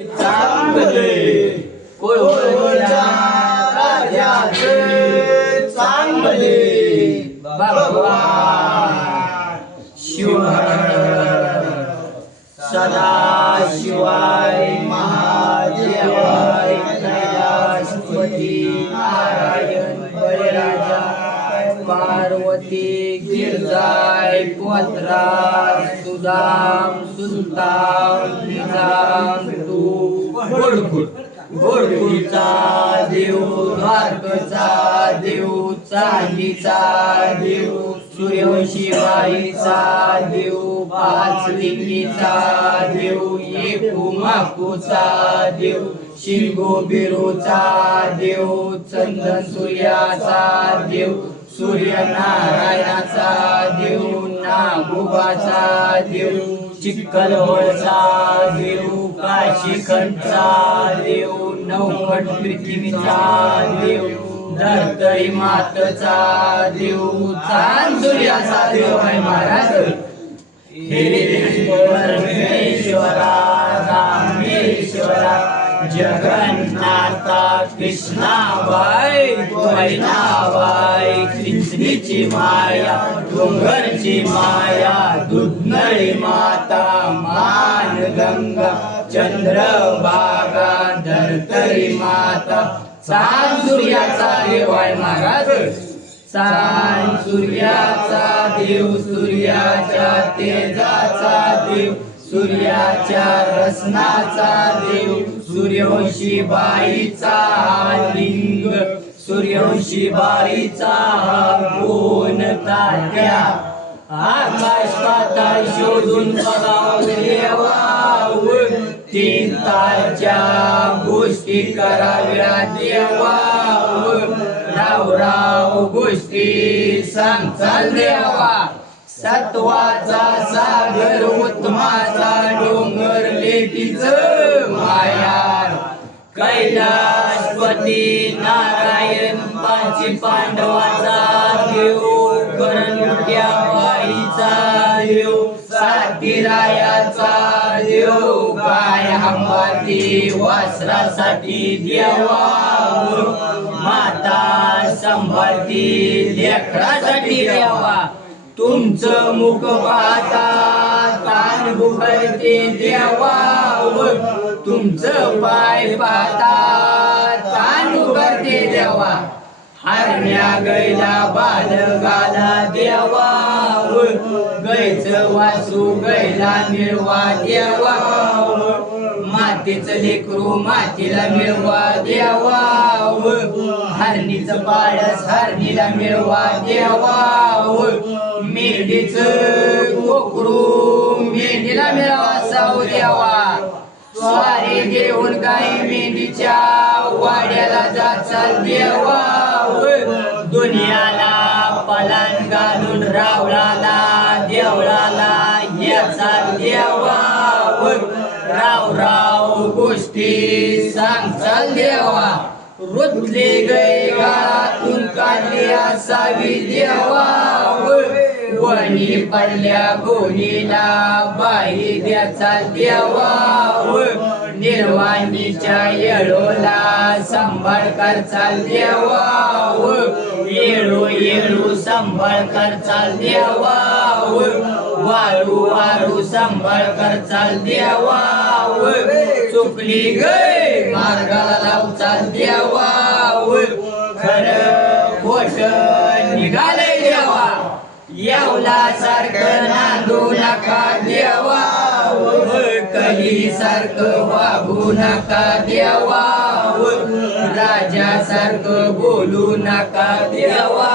चांगले कोळवळच्या राजाचे चांगले भगवान शिवहर सदा शिवाय महादेवाय कैलासपती नारायण बळीराजा पार्वती गिरजाय पोत्रा सुदाम सुलतान निजाम तू गोडखुरचा देव द्वारकचा देव चांदीचा देव सूर्यवंशी बाईचा देव पाचलिंगीचा देव एकुमाकूचा देव शिंगो बिरोचा देव चंदन सूर्याचा देव सूर्यनारायणाचा देव नागोबाचा देव चिक्कलवळचा देव काशीखंडचा देव नवखट पृथ्वीचा देव धरतरी मातचा देव चांदुर्याचा देव आहे महाराज हे परमेश्वरा रामेश्वरा जगन्नाथा कृष्णाबाई बहिणाबाई कृष्णीची माया डोंगरची माया दुधनळी माता मान गंगा चंद्रभागा धरतरी माता चांद सूर्याचा देव आहे महाराज चांद सूर्याचा देव सूर्याच्या तेजाचा देव सूर्याच्या रसनाचा देव सूर्यवंशी बाईचा लिंग सूर्यवंशी बाईचा गुण तात्या आकाश पाताळ शोधून बघावं देवाव तीन तारच्या गोष्टी कराव्या देवाव राव राव गोष्टी सांगचाल देवा सत्वाचा सागर उत्तमाचा डोंगर लेकीच मायार कैलासपती नारायण पाची पांडवाचा देव करंट्या बाईचा देव सातीरायाचा देव गाय अंबाती वासरासाठी देवा माता संभाळती लेकरासाठी देवा तुमचं मुख पाहता तान बुकरते देवा तुमचं पाय पाहता तान बुकरते देवा हरण्या गैला बालगाला देवा गैच वासू गैला मिळवा देवा मातीचं लेकरू मातीला मिळवा देवा हरणीचं पाडस हरणीला मिळवा देवा मेंढीचं कोकरू मेंढीला मिळवा साऊ देवा स्वारी घेऊन गाई मेंढीच्या वाड्याला जाचाल देवा दुनियाला पलान घालून रावळाला देवळाला याचा देवा राव राव गोष्टी सांगचाल देवा रुतले गै गाळातून काढली असावी देवा वणी पडल्या गोणीला बाई द्याचा देवा निर्वाणीच्या येळोला सांभाळ करचाल देवा येळो येळो सांभाळ करचाल देवा वारू वारू सांभाळ करचाल देवा चुकली गय मार्गाला लावचाल देवा खरं खोट निघाले देवा येवला सारखं नांदू नका देवा कली सारखं वागू नका देवा राजा सारखं बोलू नका देवा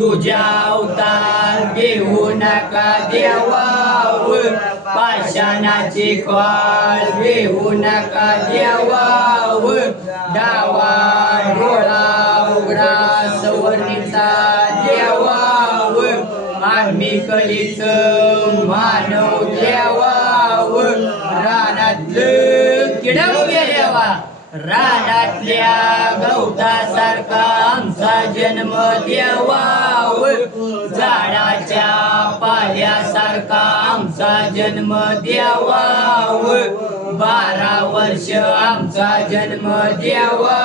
तुझ्या अवतार घेऊ नका देवा पाषाणाची काळ घेऊ नका देवा डावा डोळा उघडा सवर्णीचा देवा आम्ही कलीच मानव देवा रानातलं किडा देवा रानातल्या गवतासारखा आमचा जन्म देवा झाडाच्या पाल्यासारखा आमचा जन्म देवा 12 वर्ष आमचा जन्म द्यावा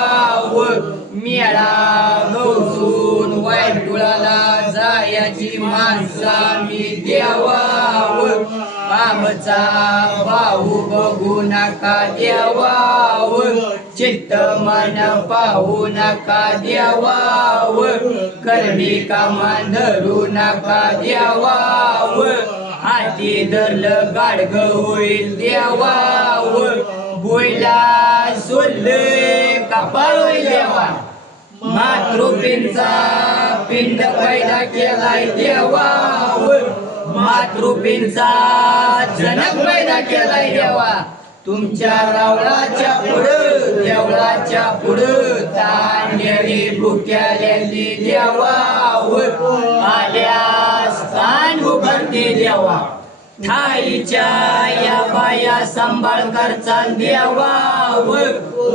व मेळा गौसून वाईटुळाला जायाची माणसा मी द्यावा व आमचा भाऊ बघू नका द्यावा व चित्त मन पाहू नका द्यावा व करणी कामान धरू नका द्यावा व हाती धरलं गाडगं होईल द्यावा व बोयला सोडले कपाळ होईल द्यावा मातृपिंडचा पिंड पैदा केलाय देवा व मातृपिंडचा जनक पैदा केलाय देवा तुमच्या रावळाच्या पुढं देवळाच्या पुढं तांडली भुक्यालेली देवा व आल्यास ताण उभरते देवा ठाईच्या या बाया सांभाळ करचा देवा व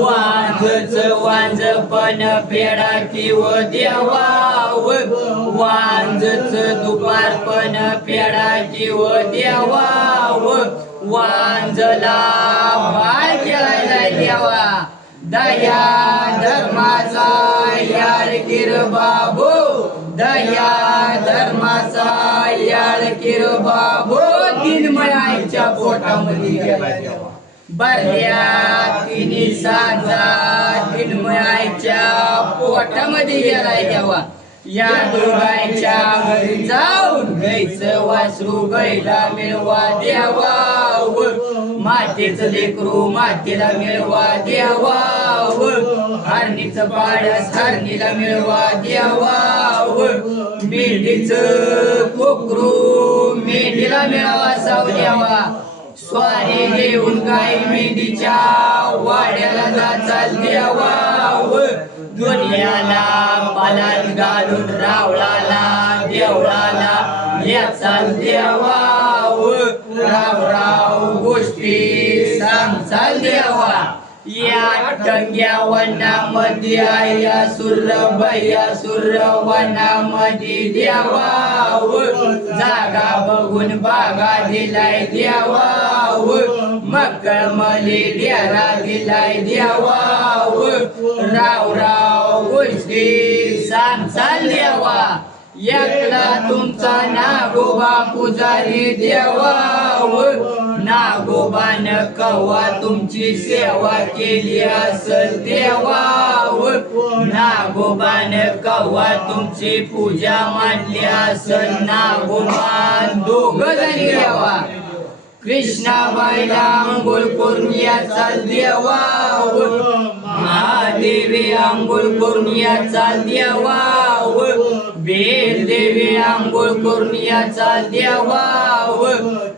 वांजच वांजपण फेडा किव देवा व वांजच दुपारपण फेडा किव देवा व वांजला बाळ केलाय देवा दया धर्माचा याळ किर बाबू दया धर्माचा याळ किर बाबू तीन आईच्या पोटामध्ये गेलाय देवा बरल्या तिन्ही साजा तीन आईच्या पोटामध्ये गेलाय देवा या दोघांच्या घरी जाऊन गाईचं वासरू गाईला मिळवा द्यावा व मातेचं लेकरू मातेला मिळवा द्यावा व हरणीचं पाडस हरणीला मिळवा द्यावा व मेंढीचं कोकरू मेंढीला मिळवा साव द्यावा स्वारी घेऊन गाई मेंढीच्या वाड्याला जाचा द्यावा व दुनियाला पालात घालून रावळाला देवळाला याचा देवा व राव राव गोष्टी सांगचा देवा या टंग्या वनामध्ये या सुर वनामध्ये देवा व जागा बघून बागा दिलाय देवा व मकळमली डेरा दिलाय देवा व राव राव गोष्टी सांगचा देवा एकला तुमचा नागोबा पुजारी देवा व नागोबान कवा तुमची सेवा केली असल देवा व नागोबान कवा तुमची पूजा मानली असल नागोबान दोघ जणी देवा कृष्णाबाईला अंघोळ करून याचा देवा व महादेवी अंघोळ करून याचा देवा व बेलदेवी अंघोळ करून याचा देवा व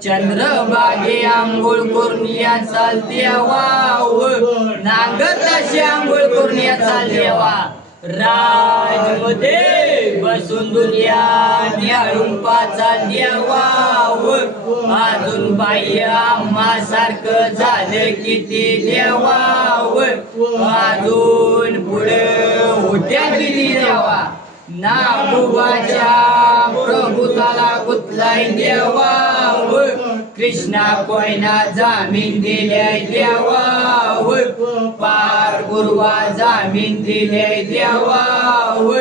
चंद्रभागे अंघोळ करून याचा देवा व नागताशी अंघोळ करून याचा देवा राजमध्ये बसून दुनिया न्याळून पाचा देवा व अजून बाह्य आम्हा सारखं झालं किती देवा व अजून पुढे होत्या किती देवा नागोबाच्या प्रभुताला गुतलाय देवा व कृष्णा कोयना जामीन दिल्याय देवा व पार गुरुवा जामीन दिल्याय देवा व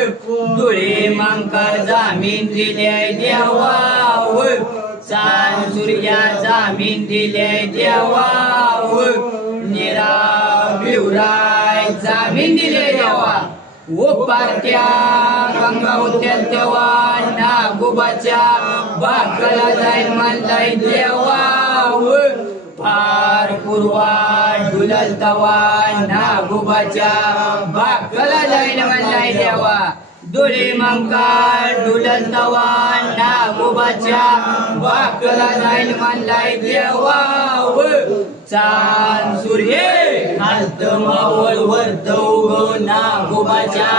धुळे मांकर जामीन दिल्याय देवा व चांद सूर्या जामीन दिल्याय देवा व निरा बिवराय जामीन दिले देवा वो पार्ट्या गंगा होत्या तेव्हा नागोबाच्या बाकला जाईल म्हणलाय देवा व पार पूर्वा डुलल तवा नागोबाच्या बाकला जाईल म्हणलाय देवा डोळे मंकार डुलल तवा नागोबाच्या बाकला जाईल म्हणलाय देवा व चांद सूर्य खालत मावळ वरत उगव नागोबाच्या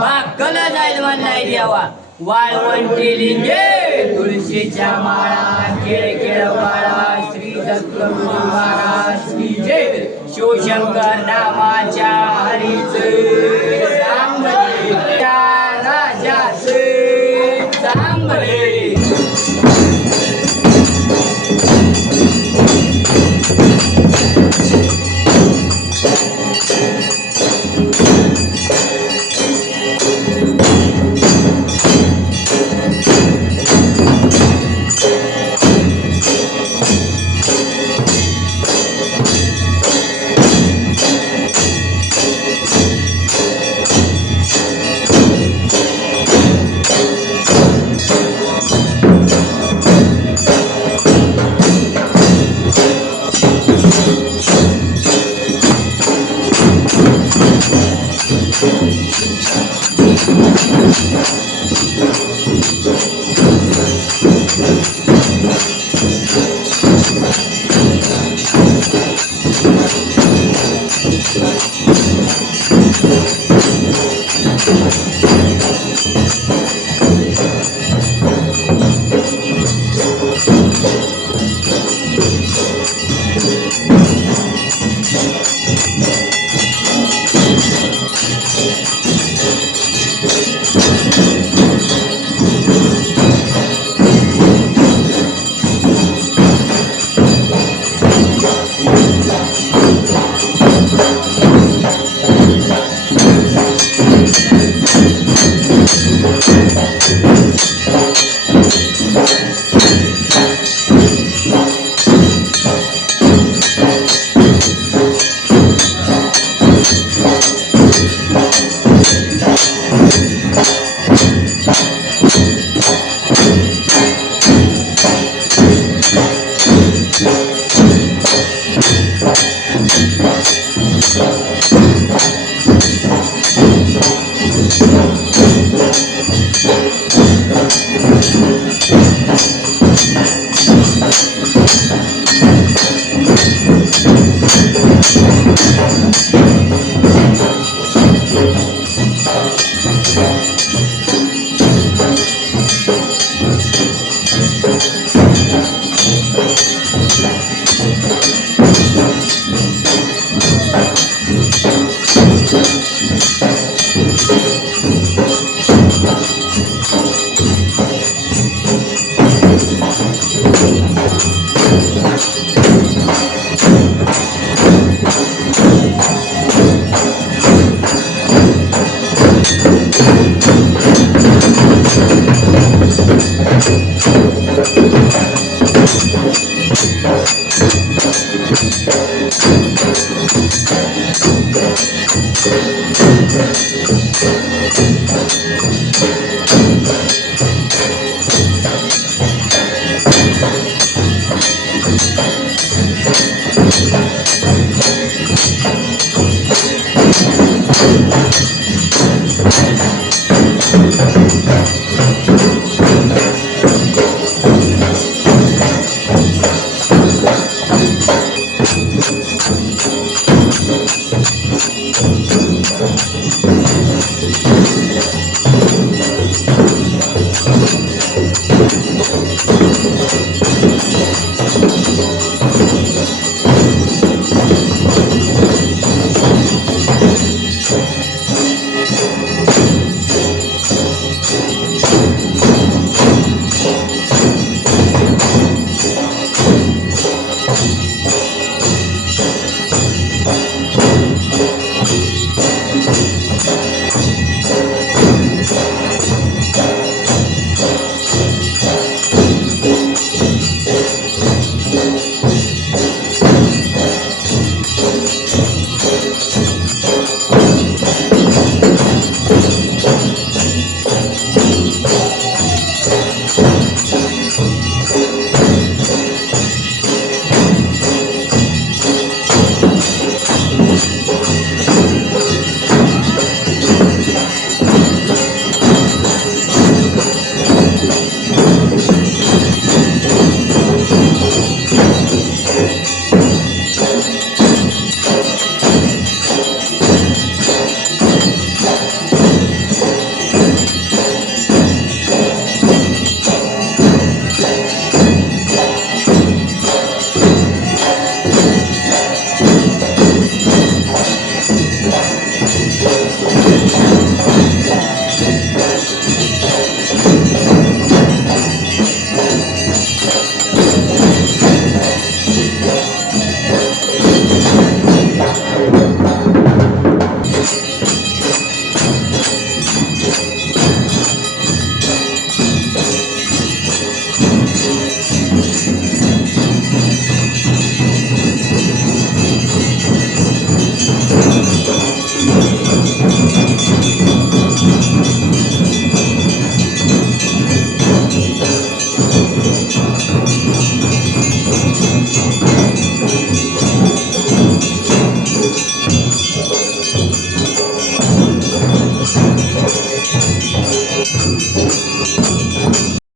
बाकला जाईल म्हणलाय देवा वाळवंटी लिंगे तुळशीच्या माळा खेळ खेळ बाळा श्री दत्त गुरु महाराज श्री जय शिवशंकर नामाच्या हरीच सांबरे राजाच सांबरे